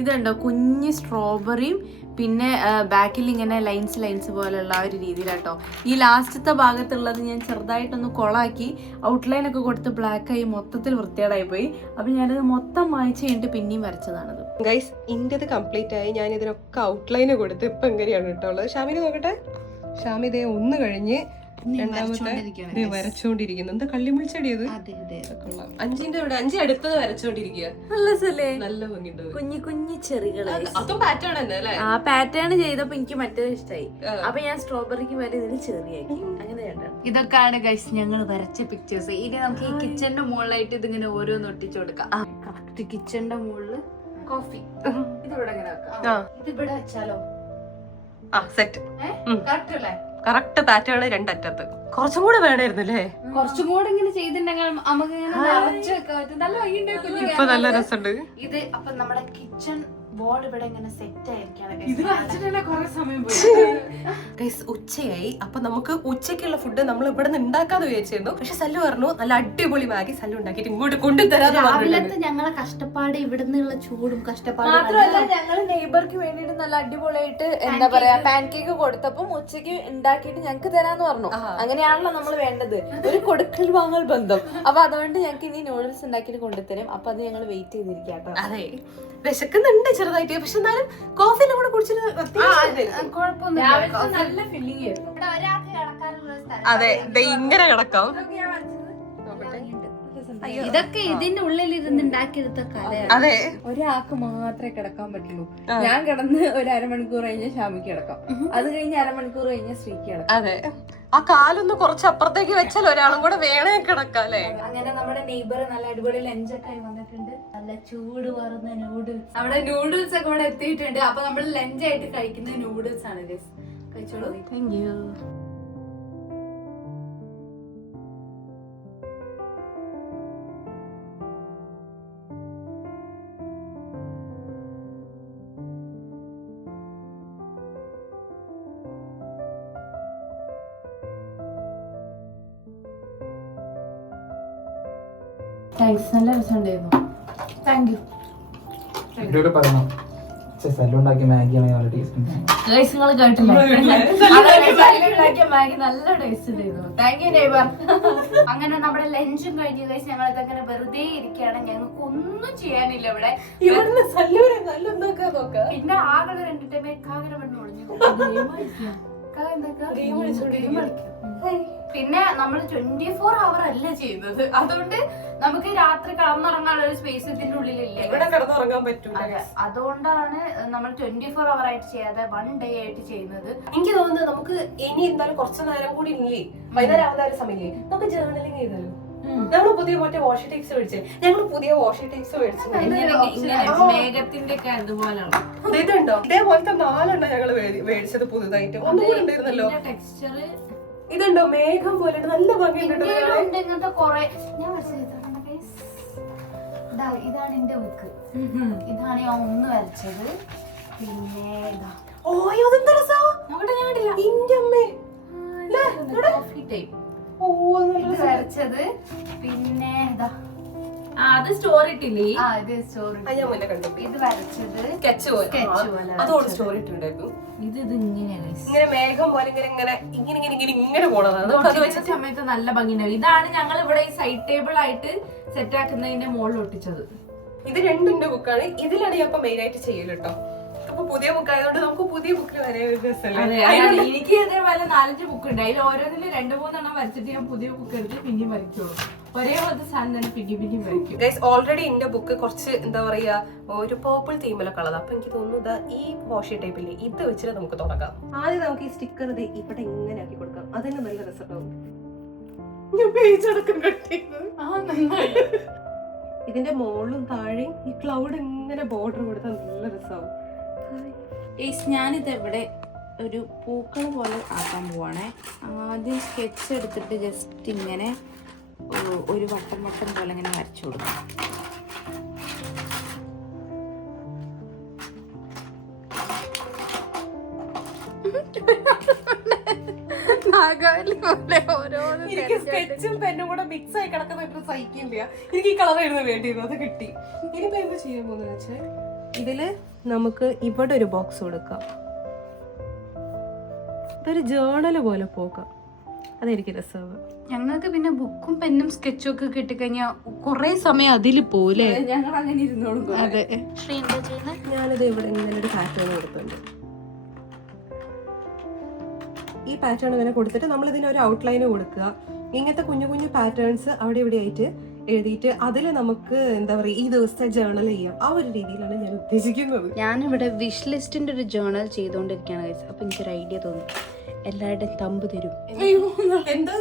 ഇതുണ്ടോ, കുഞ്ഞ് സ്ട്രോബെറിയും പിന്നെ ബാക്കിൽ ഇങ്ങനെ ലൈൻസ് പോലെയുള്ള ആ ഒരു രീതിയിലാട്ടോ. ഈ ലാസ്റ്റത്തെ ഭാഗത്തുള്ളത് ഞാൻ ചെറുതായിട്ടൊന്ന് കൊളാക്കി ഔട്ട്ലൈൻ ഒക്കെ കൊടുത്ത് ബ്ലാക്കായി മൊത്തത്തിൽ വൃത്തികേടായി പോയി. അപ്പം ഞാനത് മൊത്തം വായിച്ച് കഴിഞ്ഞിട്ട് പിന്നെയും വരച്ചതാണത്. ഗൈസ്, ഇന്റത് കംപ്ലീറ്റ് ആയി. ഞാൻ ഇതിനൊക്കെ ഔട്ട്ലൈന് കൊടുത്ത് ഇപ്പൊ എങ്ങനെയാണ് കേട്ടോളൂ. ഷാമിനെ നോക്കട്ടെ. ഷാമി ഇതേ ഒന്ന് കഴിഞ്ഞ് രണ്ടാമത്തെ വരച്ചോണ്ടിരിക്കുന്നു. എന്താ കള്ളിമുൾച്ചെടി അത്? 5ന്റെ ഇവിടെ 5 അടുത്തത് വരച്ചോണ്ടിരിക്കുക. നല്ല ഭംഗിയുണ്ട്. കുഞ്ഞു ചെറികൾ. അതും പാറ്റേൺ തന്നെ അല്ലേ? ആ പാറ്റേൺ ചെയ്തപ്പോ എനിക്ക് മറ്റേത് ഇഷ്ടമായി. അപ്പൊ ഞാൻ സ്ട്രോബെറിക്ക് വരെ ഇതിന് ചെറിയാക്കി. അങ്ങനെ കണ്ടു. ഇതൊക്കെയാണ് ഗൈസ് ഞങ്ങൾ വരച്ച പിക്ചേഴ്സ്. ഇനി നമുക്ക് ഈ കിച്ചന്റെ മുകളിലായിട്ട് ഇതിങ്ങനെ ഓരോന്ന് ഒട്ടിച്ചു കൊടുക്കാം. കറക്റ്റ് കിച്ചന്റെ മുകളില് കോഫി ഇതിവിടെ ഇങ്ങനെ വെക്കാം. ഇതിവിടെ വെച്ചാലോ? സെറ്റ് കറക്റ്റ് അല്ലേ? കറക്റ്റ് പാറ്റേൺ രണ്ടറ്റത്ത്. കുറച്ചും കൂടെ വേണമായിരുന്നല്ലേ? കുറച്ചും കൂടെ ഇങ്ങനെ ചെയ്തിട്ടുണ്ടെങ്കിൽ നമുക്ക് ഇങ്ങനെ നിറച്ച് വെക്കാൻ പറ്റും. നല്ല ഭംഗിയുണ്ട്. ഇപ്പൊ നല്ല രസമുണ്ട് ഇത്. അപ്പൊ നമ്മുടെ കിച്ചൺ ബോൾ ഇവിടെ ഇങ്ങനെ സെറ്റ് ആയിരിക്കാണ് ഇത് വെച്ചിട്ട് കുറെ സമയം പോയി. ഉച്ചയായി. അപ്പൊ നമുക്ക് ഉച്ചക്കുള്ള ഫുഡ് നമ്മൾ ഇവിടെ നിന്ന് ഉണ്ടാക്കാന്ന് വിചാരിച്ചിരുന്നു. പക്ഷെ സല്ലു പറഞ്ഞു നല്ല അടിപൊളി മാഗി സല്ലു ഉണ്ടാക്കിയിട്ട് ഇങ്ങോട്ട് കൊണ്ടുതരാന്ന് പറഞ്ഞു. ഞങ്ങളെ കഷ്ടപ്പാട് ഇവിടുന്നുള്ള ചൂടും കഷ്ടപ്പാടും മാത്രമല്ല ഞങ്ങള് നെയ്ബർക്ക് വേണ്ടിട്ട് നല്ല അടിപൊളിയായിട്ട് എന്താ പറയാ പാൻകേക്ക് കൊടുത്തപ്പം ഉച്ചക്ക് ഉണ്ടാക്കിയിട്ട് ഞങ്ങക്ക് തരാന്ന് പറഞ്ഞു. അങ്ങനെയാണല്ലോ നമ്മൾ വേണ്ടത്, ഒരു കൊടുക്കൽ വാങ്ങൽ ബന്ധം. അപ്പൊ അതുകൊണ്ട് ഞങ്ങൾക്ക് ഇനി നൂഡിൽസ് ഉണ്ടാക്കിയിട്ട് കൊണ്ടുതരും. അപ്പൊ അത് ഞങ്ങൾ വെയിറ്റ് ചെയ്തിരിക്കാട്ടോ. അതെ, വിശക്കുന്നുണ്ട് ചെറുതായിട്ട്. പക്ഷെ എന്നാലും കോഫിന്റെ കൂടെ കുടിച്ചിട്ട് നല്ല ഫീലിംഗ് ആയിരുന്നു. അതെ, ഇങ്ങനെ കിടക്കാം. ഇതൊക്കെ ഇതിന്റെ ഉള്ളിലിരുന്ന് ഉണ്ടാക്കിയെടുത്ത കലയാണ്. അതെ, ഒരാൾക്ക് മാത്രമേ കിടക്കാൻ പറ്റുള്ളൂ. ഞാൻ കിടന്ന് ഒരു അരമണിക്കൂർ കഴിഞ്ഞ ഷാമിക്ക് കിടക്കാം, അത് കഴിഞ്ഞ് അരമണിക്കൂർ കഴിഞ്ഞ ശ്രീക്ക് കിടക്കാം. അതെ, ആ കാലൊന്ന് കുറച്ച് അപ്പുറത്തേക്ക് വെച്ചാൽ ഒരാളും കൂടെ വേണേ കിടക്കാം അല്ലേ. അങ്ങനെ നമ്മുടെ നെയ്ബർ നല്ല അടിപൊളി ലഞ്ചൊക്കെ ആയി വന്നിട്ടുണ്ട്. നല്ല ചൂട് പറന്ന നൂഡിൽസ്, നമ്മുടെ നൂഡിൽസ് ഒക്കെ ഇവിടെ എത്തിയിട്ടുണ്ട്. അപ്പൊ നമ്മൾ ലഞ്ചായിട്ട് കഴിക്കുന്ന നൂഡിൽസ് ആണ്. കഴിച്ചോളൂ. Thank you. താങ്ക്സ്, നല്ല രസമുണ്ടായിരുന്നു. Thank you. ഉണ്ടാക്കിയ മാഗിയാണ് നല്ല ടേസ്റ്റ്. നിങ്ങൾ കേട്ടില്ലേ? മാഗി നല്ല ടേസ്റ്റ് ഉണ്ടായിരുന്നു. Thank you neighbour. അങ്ങനെ നമ്മുടെ ലഞ്ചും കഴിഞ്ഞ് കഴിച്ച് ഞങ്ങൾ ഇതങ്ങനെ വെറുതെ ഇരിക്കുകയാണ്. ഞങ്ങൾക്ക് ഒന്നും ചെയ്യാനില്ല ഇവിടെ. പിന്നെ ആകെ എന്റർടൈൻമെന്റ് കാകര പെണ്ണ് ഒളിഞ്ഞു. പിന്നെ നമ്മൾ 24 hour അല്ല ചെയ്യുന്നത്. അതുകൊണ്ട് നമുക്ക് രാത്രി കിടന്നുറങ്ങാനുള്ള ഒരു സ്പേസ് ഇതിന്റെ ഉള്ളിലില്ല. ഇവിടെ കിടന്നുറങ്ങാൻ പറ്റൂല. അതുകൊണ്ടാണ് നമ്മൾ 24 hour ആയിട്ട് ചെയ്യാതെ 1 day ആയിട്ട് ചെയ്യുന്നത്. എനിക്ക് തോന്നുന്നത് നമുക്ക് ഇനി എന്തായാലും കുറച്ചു നേരം കൂടി ഇല്ലേ, വൈകുന്നേരം ആവുന്ന ഒരു സമയമില്ലേ, നമുക്ക് ജേർണലിംഗ് ചെയ്താലോ. ഞങ്ങൾ പുതിയ മറ്റേ വാഷി ടൈപ്സ് മേടിച്ചേ. ഞങ്ങൾ പുതിയ വാഷി ടൈപ്സ് മേടിച്ചു. മേഘത്തിന്റെ ഒക്കെ അതുപോലെയാണ്. ഇതുണ്ടോ? ഇതേപോലത്തെ 4 ഞങ്ങൾ മേടിച്ചത് പുതുതായിട്ട്. ഒന്നുകൂടെ ഉണ്ടായിരുന്നല്ലോ. ടെക്സ്ചർ ഇതുണ്ടോ? മേഘം പോലെ നല്ല ഭംഗിയുണ്ട്. ഇങ്ങനത്തെ കൊറേ ഞാൻ ഇതാണ് എന്റെ ബുക്ക്. ഇതാണ് ഞാൻ ഒന്ന് വരച്ചത്. പിന്നെ ഇതാ വരച്ചത്. പിന്നെ ഇതാ അത് സ്റ്റോറി ഇട്ടില്ലേ? ഇത് സ്റ്റോറി. ഇത് വരച്ചത് സ്കെച്ച് പോലെ. അതോട് സ്റ്റോറി ഇട്ടുണ്ടായിരുന്നു. ഇത് ഇങ്ങനെയാണ്. ഇങ്ങനെ മേഘം പോലെ ഇങ്ങനെ പോണതാണ്. സമയത്ത് നല്ല ഭംഗിയുണ്ടാവും. ഇതാണ് ഞങ്ങൾ ഇവിടെ ഈ സൈഡ് ടേബിൾ ആയിട്ട് സെറ്റ് ആക്കുന്നതിന്റെ മുകളിൽ ഒട്ടിച്ചത്. ഇത് രണ്ടിന്റെ ബുക്കാണ്. ഇതിലാണ് ഞാൻ മെയിൻ ആയിട്ട് ചെയ്യല് കേട്ടോ. അപ്പൊ പുതിയ ബുക്ക് ആയതുകൊണ്ട് നമുക്ക് പുതിയ ബുക്കിൽ വരെ എനിക്ക് ഇതേപോലെ 4-5 ബുക്ക് ഉണ്ട്. അതിൽ ഓരോന്നിലും 2-3 എണ്ണം വരച്ചിട്ട് ഞാൻ പുതിയ ബുക്ക് എടുത്ത് പിന്നെ വരയ്ക്കുള്ളൂ. ഒരേപോലത്തെ സാധനം തന്നെ പിന്നെ വരയ്ക്കും. ഗൈസ്, ഓൾറെഡി എന്റെ ബുക്ക് കുറച്ച് എന്താ പറയാ ഒരു പേർപ്പിൾ തീമിലൊക്കെ ഉള്ളത്. അപ്പൊ എനിക്ക് തോന്നുന്നു ഈ വാഷി ടൈപ്പില്ലേ ഇത് വെച്ചിട്ട് നമുക്ക് തുടങ്ങാം. ആദ്യം നമുക്ക് ഈ സ്റ്റിക്കർ ഇവിടെ ഇങ്ങനെ ആക്കി കൊടുക്കാം. അതിന് നല്ല രസമുണ്ടാവും. ഇതിന്റെ മുകളിലും താഴെയും ഈ ക്ലൗഡ് ഇങ്ങനെ ബോർഡർ കൊടുത്താൽ നല്ല രസമാവും. ഞാനിത് ഇവിടെ ഒരു പൂക്കൾ പോലെ ആക്കാൻ പോവാണേ. ആദ്യം സ്കെച്ച് എടുത്തിട്ട് ജസ്റ്റ് ഇങ്ങനെ ഒരു വട്ടം പോലെ ഇങ്ങനെ വരച്ചു കൊടുക്കാം. എനിക്ക് സ്കെച്ചും പെന്നും കൂടെ മിക്സ് ആയി കിടക്കുന്ന സഹിക്കില്ല. എനിക്ക് ഈ കളറായിരുന്നു വേണ്ടിയിരുന്നത്, അത് കിട്ടി. ഇനിയിപ്പോ എന്താ ചെയ്യാൻ പോകുന്നത് വെച്ചാൽ ഇതില് നമുക്ക് ഇവിടെ ഒരു ബോക്സ് കൊടുക്കാം. ഇതൊരു ജേർണൽ പോലെ പോകാം. അതായിരിക്കും രസമാണ്. ഞങ്ങൾക്ക് പിന്നെ ബുക്കും പെന്നും സ്കെച്ചും ഒക്കെ കിട്ടിക്കഴിഞ്ഞാൽ കുറെ സമയം അതിൽ പോലെ ഞങ്ങൾ അങ്ങനെ ഇരുന്നോളും. അതെ. ഞാനിത് ഇവിടെ ഇങ്ങനെ ഒരു പാറ്റേൺ കൊടുക്കുന്നുണ്ട്. ഈ പാറ്റേൺ ഇങ്ങനെ കൊടുത്തിട്ട് നമ്മൾ ഇതിന് ഒരു ഔട്ട്ലൈന് കൊടുക്കുക. ഇങ്ങനത്തെ കുഞ്ഞു കുഞ്ഞു പാറ്റേൺസ് അവിടെ ഇവിടെ ആയിട്ട് എഴുതിയിട്ട് അതിൽ നമുക്ക് എന്താ പറയുക ഈ ദിവസത്തെ ജേർണൽ ചെയ്യാം. ആ ഒരു രീതിയിലാണ് ഞാൻ ഉദ്ദേശിക്കുന്നത്. ഞാനിവിടെ വിഷ് ലിസ്റ്റിന്റെ ഒരു ജേർണൽ ചെയ്തുകൊണ്ടിരിക്കുകയാണ്. അപ്പൊ എനിക്കൊരു ഐഡിയ തോന്നി. എല്ലാവരുടെയും തമ്പ് തരും. എന്താ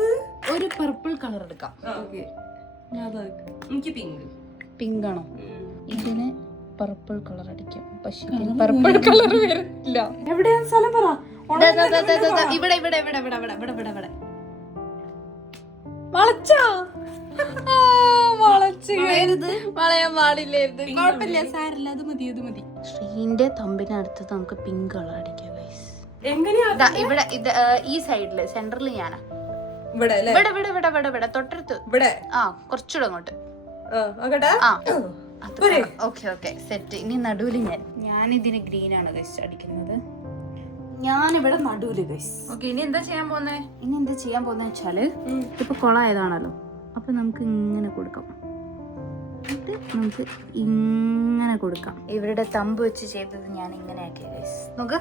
ഒരു പർപ്പിൾ കളർ എടുക്കാം. എനിക്ക് പിങ്ക് ആണോ? ഇതിന് പർപ്പിൾ കളർ അടിക്കാം. പക്ഷെ പർപ്പിൾ കളർ വരില്ല. എവിടെയാണ് സ്ഥലം പറ. ഇവിടെ ഇവിടെ ഇവിടെ ഇവിടെ ഇവിടെ ഇവിടെ ഇവിടെ വളച്ചാ വളയാൻ പാടില്ലായിരുന്നു. കുഴപ്പമില്ല, സാരില്ല, അത് മതി, അത് മതി. ശ്രീന്റെ തമ്പിനടുത്ത് നമുക്ക് പിങ്ക് കളർ അടിക്കാം. എങ്ങനെയാ ഇവിടെ ഇത് ഈ സൈഡില് സെന്ററിൽ ഞാനാ. ഇവിടെ ഇവിടെ ഇവിടെ ഇവിടെ ഇവിടെ ഇവിടെ തൊട്ടടുത്ത്. ഇവിടെ ആ കുറച്ചുകൂടെ അങ്ങോട്ട്. Okay okay set. ഇനി നടുവില് ഞാനിതിന് ഗ്രീൻ ആണ് ഗൈസ് അടിക്കുന്നത്. ഞാനിവിടെ നടുവില് ഗൈസ്. ഓക്കെ, ഇനി എന്താ ചെയ്യാൻ പോന്നേ? ഇനി എന്താ ചെയ്യാൻ പോകുന്ന വെച്ചാല് ഇപ്പൊ കൊളായതാണല്ലോ, അപ്പൊ നമുക്ക് ഇങ്ങനെ കൊടുക്കാം. എന്നിട്ട് നമുക്ക് ഇങ്ങനെ കൊടുക്കാം. ഇവരുടെ തമ്പ് വെച്ച് ചെയ്തത് ഞാൻ ഇങ്ങനെ ആക്കിയ ഗൈസ്. നോക്ക്,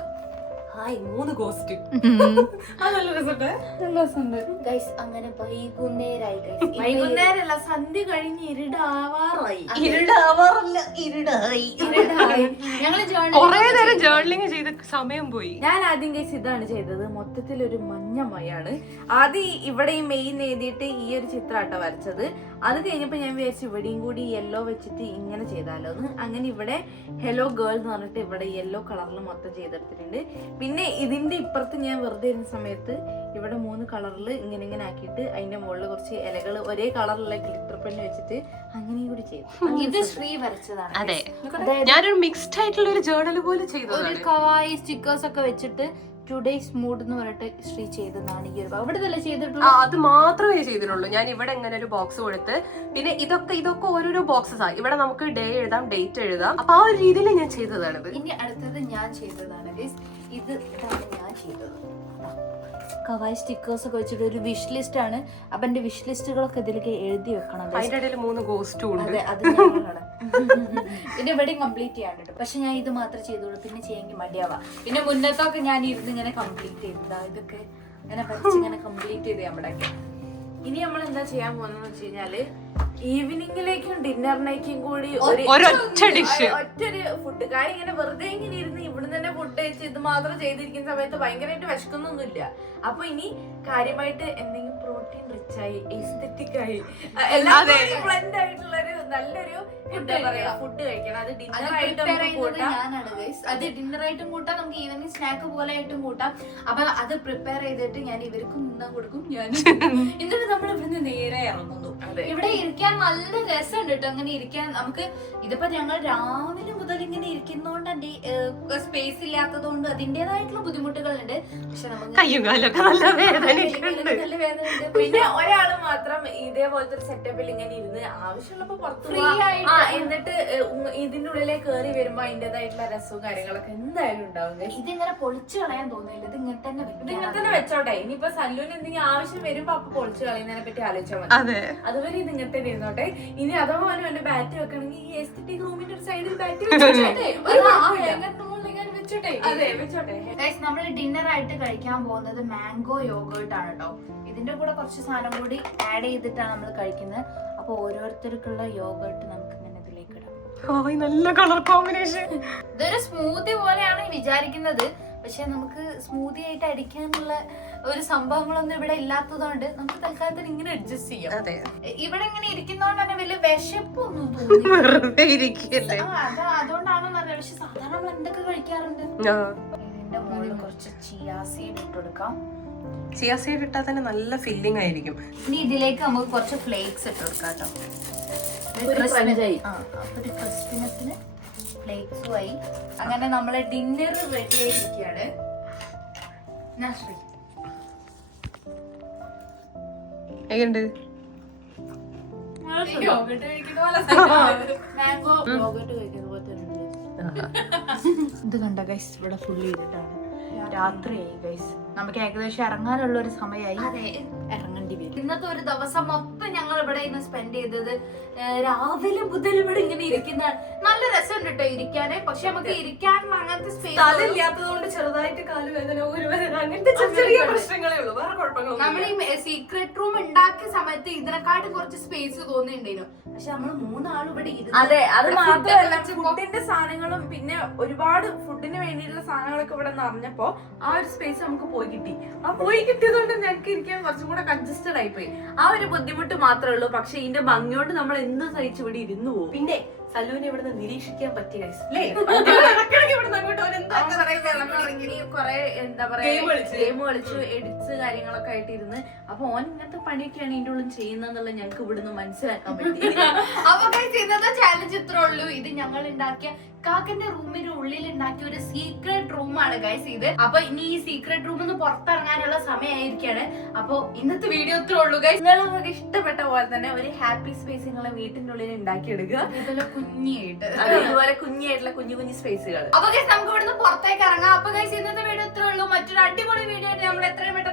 ഹായ് 3 ഗോസ്റ്റ്. നല്ല രസമുണ്ട് ഗൈസ്. അങ്ങനെ വൈകുന്നേരമായി ഗൈസ്. വൈകുന്നേരമല്ല, സന്ധ്യ കഴിഞ്ഞ് ഇരുടാവാറായി. ഇരുടായി. ഞങ്ങള് കൊറേ നേരം ജേർണലിംഗ് ചെയ്ത് സമയം പോയി. ഞാൻ ആദ്യം കേസ് ഇതാണ് ചെയ്തത്. മൊത്തത്തിൽ ഒരു മഞ്ഞ മയാണ്. ആദ്യം ഇവിടെ ഈ മെയിൻ എഴുതിയിട്ട് ഈ ഒരു ചിത്രാട്ടോ വരച്ചത്. അത് കഴിഞ്ഞപ്പോ ഞാൻ വിചാരിച്ചു ഇവിടെയും കൂടി യെല്ലോ വെച്ചിട്ട് ഇങ്ങനെ ചെയ്താലോ എന്ന്. അങ്ങനെ ഇവിടെ ഹെലോ ഗേൾ എന്ന് പറഞ്ഞിട്ട് ഇവിടെ യെല്ലോ കളറിൽ മൊത്തം ചെയ്തെടുത്തിട്ടുണ്ട്. പിന്നെ ഇതിന്റെ ഇപ്പുറത്ത് ഞാൻ വെറുതെ ഇരുന്ന സമയത്ത് ഇവിടെ 3 കളറിൽ ഇങ്ങനെ ഇങ്ങനെ ആക്കിയിട്ട് അതിന്റെ മുകളിൽ കുറച്ച് ഇലകൾ ഒരേ കളറിലുള്ള ഗ്ലിറ്റർ പെണ്ണ് വെച്ചിട്ട് അങ്ങനെയും കൂടി ചെയ്തു. ഇത് ശ്രീ വരച്ചതാണ്. അതെ, ഞാനൊരു മിക്സ്ഡ് ആയിട്ടുള്ള ഒരു ജേർണൽ പോലെ ചെയ്തു. ഒരു കവായി സ്റ്റിക്കേഴ്സ് ഒക്കെ വെച്ചിട്ട് ടുഡേസ് മൂഡ് എന്ന് പറഞ്ഞിട്ട് ശ്രീ ചെയ്തതാണ്. ഈ ഒരു അവിടെ തന്നെ ചെയ്തിട്ടുള്ളൂ. അത് മാത്രമേ ചെയ്തിട്ടുള്ളൂ. ഞാൻ ഇവിടെ ഇങ്ങനെ ഒരു ബോക്സ് കൊടുത്ത്, പിന്നെ ഇതൊക്കെ ഓരോരോ ബോക്സസ് ആണ്. ഇവിടെ നമുക്ക് ഡേ എഴുതാം, ഡേറ്റ് എഴുതാം. അപ്പൊ ആ ഒരു രീതിയിൽ ഞാൻ ചെയ്തതാണിത്. ഇനി അടുത്തത് ഞാൻ ചെയ്തതാണ് ഗൈസ്. ഇതാണ് ഞാൻ ചെയ്തത്. കവായി സ്റ്റിക്കേഴ്സ് ഒക്കെ വെച്ചിട്ട് ഒരു വിഷ് ലിസ്റ്റ് ആണ്. അപ്പൊ എന്റെ വിഷ് ലിസ്റ്റുകളൊക്കെ ഇതിലേക്ക് എഴുതി വെക്കണം. അതിന്റെ ഇടയിൽ 3 ഗോസ്റ്റും ഉണ്ട്. അതെ, അത് ഞങ്ങളാണ്. പിന്നെ ഇവിടെ കംപ്ലീറ്റ് ചെയ്യാണ്ടിട്ട്. പക്ഷെ ഞാൻ ഇത് മാത്രമേ ചെയ്തോളൂ, പിന്നെ ചെയ്യാമെങ്കിൽ മടിയാവാ. പിന്നെ മുന്നത്തൊക്കെ ഞാൻ ഇരുന്ന് ഇങ്ങനെ കംപ്ലീറ്റ് ചെയ്തതാ. ഇതൊക്കെ ഇങ്ങനെ വരച്ച് ഇങ്ങനെ കംപ്ലീറ്റ് ചെയ്ത് നമ്മുടെയൊക്കെ. ഇനി നമ്മൾ എന്താ ചെയ്യാൻ പോകുന്നതെന്ന് വെച്ച് കഴിഞ്ഞാല് ഈവനിങ്ങിലേക്കും ഡിന്നറിനേക്കും കൂടി ഒരൊറ്റ ഡിഷ്, ഒറ്റൊരു ഫുഡ്. കാര്യം ഇങ്ങനെ വെറുതെ ഇങ്ങനെ ഇരുന്ന് ഇവിടെ തന്നെ ഫുഡ് കഴിച്ച് ഇത് മാത്രം ചെയ്തിരിക്കുന്ന സമയത്ത് ഭയങ്കരമായിട്ട് വിശക്കുന്നൊന്നുമില്ല. അപ്പൊ ഇനി കാര്യമായിട്ട് എന്തെങ്കിലും പ്രോട്ടീൻ റിച്ച് ആയി എസ്തെറ്റിക് ആയി ബ്ലെൻഡ് ആയിട്ടുള്ള ഒരു നല്ലൊരു ഫുഡ് കഴിക്കണം. അത് ഡിന്നർ ആയിട്ടും കൂട്ടാം. അത് ഡിന്നർ ആയിട്ടും കൂട്ടാം, നമുക്ക് ഈവനിങ് സ്നാക്ക് പോലെ ആയിട്ടും കൂട്ടാം. അപ്പൊ അത് പ്രിപ്പയർ ചെയ്തിട്ട് ഞാൻ ഇവർക്കും തിന്നാൻ കൊടുക്കും. ഞാൻ എന്നിട്ട് നമ്മൾ ഇവിടുന്ന് നേരെ ഇറങ്ങുന്നു. ഇവിടെ ഇരിക്കാൻ നല്ല രസമുണ്ട് കേട്ടോ. അങ്ങനെ ഇരിക്കാൻ നമുക്ക് ഇതിപ്പോ ഞങ്ങൾ രാവിലെ മുതൽ ഇങ്ങനെ ഇരിക്കുന്നോണ്ട് സ്പേസ് ഇല്ലാത്തത് കൊണ്ട് അതിന്റേതായിട്ടുള്ള ബുദ്ധിമുട്ടുകളുണ്ട്. പക്ഷെ നമുക്ക് കയ്യും കാലൊക്കെ നല്ല വേദനയുണ്ട്. നല്ല വേദനയുണ്ട്. പിന്നെ ഒരാള് മാത്രം ഇതേപോലത്തെ ഒരു സെറ്റപ്പിൽ ഇങ്ങനെ ഇരുന്ന് ആവശ്യമുള്ളപ്പോ പുറത്ത് ഫ്രീ ആയിട്ട് എന്നിട്ട് ഇതിന്റെ ഉള്ളിലേക്ക് കയറി വരുമ്പോ അതിന്റേതായിട്ടുള്ള രസവും കാര്യങ്ങളൊക്കെ എന്തായാലും ഉണ്ടാവും. ഇതിങ്ങനെ പൊളിച്ചു കളയാൻ തോന്നില്ല. ഇത് ഇങ്ങനെ തന്നെ ഇതിങ്ങനെ തന്നെ വെച്ചോട്ടെ. ഇനിയിപ്പോ സല്ലൂന് എന്തെങ്കിലും ആവശ്യം വരുമ്പോ അപ്പൊ പൊളിച്ചു കളയുന്നതിനെ പറ്റി ആലോചിച്ചാൽ മതി. അതെ, അതുവരെ ഇത് ഇങ്ങനെ തന്നെ ഇരുന്നോട്ടെ. ഇനി അഥവാ അവന്റെ ബാറ്റ് വെക്കണമെങ്കിൽ ഈ എസ്തെറ്റിക് റൂമിന്റെ ഒരു സൈഡിൽ ബാറ്റ് വെച്ചോട്ടെ. അതെ, വെച്ചോട്ടെ. നമ്മൾ ഡിന്നർ ആയിട്ട് കഴിക്കാൻ പോകുന്നത് മാംഗോ യോഗേർട്ട് ആണ് കേട്ടോ. ഇതിന്റെ കൂടെ കുറച്ച് സാധനം കൂടി ആഡ് ചെയ്തിട്ടാണ് നമ്മൾ കഴിക്കുന്നത്. അപ്പൊ ഓരോരുത്തർക്കുള്ള യോഗേർട്ട് നമുക്ക് ഇങ്ങനെ ഇതിലേക്ക് ഇടാം. നല്ല കളർ കോമ്പിനേഷൻ. ഇതൊരു സ്മൂത്തി പോലെയാണ് വിചാരിക്കുന്നത്. പക്ഷെ നമുക്ക് സ്മൂത്തി ആയിട്ട് അടിക്കാനുള്ള ഒരു സംഭവങ്ങളൊന്നും ഇവിടെ ഇല്ലാത്തതുകൊണ്ട് നമുക്ക് തൽക്കാലത്തിന് ഇങ്ങനെ അഡ്ജസ്റ്റ് ചെയ്യാം. അതെ, ഇവിടെ ഇങ്ങനെ ഇരിക്കുന്നതുകൊണ്ട് തന്നെ വലിയ വിശപ്പൊന്നും തോന്നില്ല. വെറുതെ ഇരിക്കല്ലേ. അതുകൊണ്ടാണെന്ന് അറിയാം. പക്ഷെ സാധാരണ നമ്മൾ എന്തൊക്കെ കഴിക്കാറുണ്ട്. ഇതിന്റെ മുകളിൽ കുറച്ച് ചിയാ സീഡ് ഇട്ട് കൊടുക്കാം. ചിയാ സീഡ് ഇട്ടാൽ തന്നെ നല്ല ഫില്ലിംഗ് ആയിരിക്കും. ഇനി ഇതിലേക്ക് നമുക്ക് കുറച്ച് ഫ്ലേക്സ് ഇട്ട് കൊടുക്കാം കേട്ടോ. ഒരു ക്രിസ്പിനെസ്സിന് ഫ്ലേക്സും ആയി. അങ്ങനെ നമ്മളെ ഡിന്നർ റെഡി ആയിരിക്കുകയാണ്. എങ്ങനെയുണ്ട്? മാംഗോ യോഗർട്ട് കഴിക്കുന്ന പോലത്തെ ഇത് കണ്ട ഗൈസ്. ഇവിടെ ഫുൾ ചെയ്തിട്ടാണ്. രാത്രിയായി ഗൈസ്. നമുക്ക് ഏകദേശം ഇറങ്ങാനുള്ള ഒരു സമയമായി. ഇറങ്ങേണ്ടി വരും. ഇന്നത്തെ ഒരു ദിവസം മൊത്തം ഞങ്ങൾ ഇവിടെ ഇന്ന് സ്പെൻഡ് ചെയ്തത് രാവിലെ മുതൽ ഇവിടെ ഇങ്ങനെ ഇരിക്കുന്നതാണ്. നല്ല രസമുണ്ട് കേട്ടോ ഇരിക്കാന്. പക്ഷെ നമുക്ക് ഇരിക്കാൻ അങ്ങനത്തെ സ്പേസ് ഇല്ലാത്തതുകൊണ്ട് ചെറുതായിട്ട് കാലുവേദന, ഊരുവേദന, അങ്ങനത്തെ ചെറിയ പ്രശ്നങ്ങളേ ഉള്ളൂ. വേറെ കുഴപ്പങ്ങളൊന്നും. നമ്മൾ ഈ സീക്രട്ട് റൂം ഉണ്ടാക്കിയ സമയത്ത് ഇതിനെക്കാട്ടും കുറച്ച് സ്പേസ് തോന്നിയിട്ടുണ്ടായിരുന്നു. പക്ഷെ നമ്മൾ 3 ആളും ഇവിടെ ഇരുന്ന് അതെ, അത് മാത്രമല്ല ഫുഡിന്റെ സാധനങ്ങളും പിന്നെ ഒരുപാട് ഫുഡിന് വേണ്ടിയിട്ടുള്ള സാധനങ്ങളൊക്കെ ഇവിടെ നിറഞ്ഞപ്പോ ആ ഒരു സ്പേസ് നമുക്ക് പോയി കിട്ടി. ആ പോയി കിട്ടിയതുകൊണ്ട് ഞങ്ങൾക്ക് ഇരിക്കാൻ കുറച്ചും കൂടെ കൺജസ്റ്റഡ് ആയിപ്പോയി. ആ ഒരു ബുദ്ധിമുട്ട് മാത്രമേ ഉള്ളൂ. പക്ഷെ ഇതിന്റെ ഭംഗിയോണ്ട് നമ്മൾ എന്ത് സഹിച്ച് ഇവിടെ ഇരുന്നു പോകും. പിന്നെ സലൂനെ ഇവിടുന്ന് നിരീക്ഷിക്കാൻ പറ്റിയ ഈ കൊറേ എന്താ പറയാ ഗെയിം കളിച്ചു എഡിറ്റ്സ് കാര്യങ്ങളൊക്കെ ആയിട്ട് ഇരുന്ന്. അപ്പൊ ഓൻ ഇങ്ങനത്തെ പണിയൊക്കെയാണ് ഇതിന്റെ ഉള്ളിൽ ചെയ്യുന്നതെന്നുള്ളത് ഞങ്ങൾക്ക് ഇവിടുന്ന് മനസ്സിലാക്കാൻ പറ്റി. അപ്പൊ guys, ഇന്നത്തെ ചാലഞ്ച് ഇത്രേ ഉള്ളൂ. ഇത് ഞങ്ങൾ ഉണ്ടാക്കിയ കാക്കന്റെ റൂമിന്റെ ഉള്ളിൽ ഉണ്ടാക്കിയ ഒരു സീക്രട്ട് റൂമാണ് ഗൈസ് ഇത്. അപ്പൊ ഇനി ഈ സീക്രട്ട് റൂമിൽ നിന്ന് പുറത്തിറങ്ങാനുള്ള സമയമായിരിക്കാണ്. അപ്പൊ ഇന്നത്തെ വീഡിയോ ഇത്രേ ഉള്ളൂ ഗൈസ്. നിങ്ങൾക്ക് ഇഷ്ടപ്പെട്ട പോലെ തന്നെ ഒരു ഹാപ്പി സ്പേസ് നിങ്ങളെ വീട്ടിന്റെ ഉള്ളിൽ ഉണ്ടാക്കിയെടുക്കുക. ഇതുപോലെ കുഞ്ഞായിട്ട് അതുപോലെ കുഞ്ഞായിട്ടുള്ള കുഞ്ഞു കുഞ്ഞു സ്പേസുകൾ. അപ്പൊ ഗൈസ് നമുക്ക് ഇവിടുന്ന് പുറത്തേക്ക് ഇറങ്ങാം. അപ്പൊ ഗൈസ് ഇന്നത്തെ വീഡിയോ ഇത്രേ ഉള്ളൂ. മറ്റൊരു അടിപൊളി വീഡിയോ ആയിട്ട് നമ്മൾ എത്രയും പെട്ടെന്ന്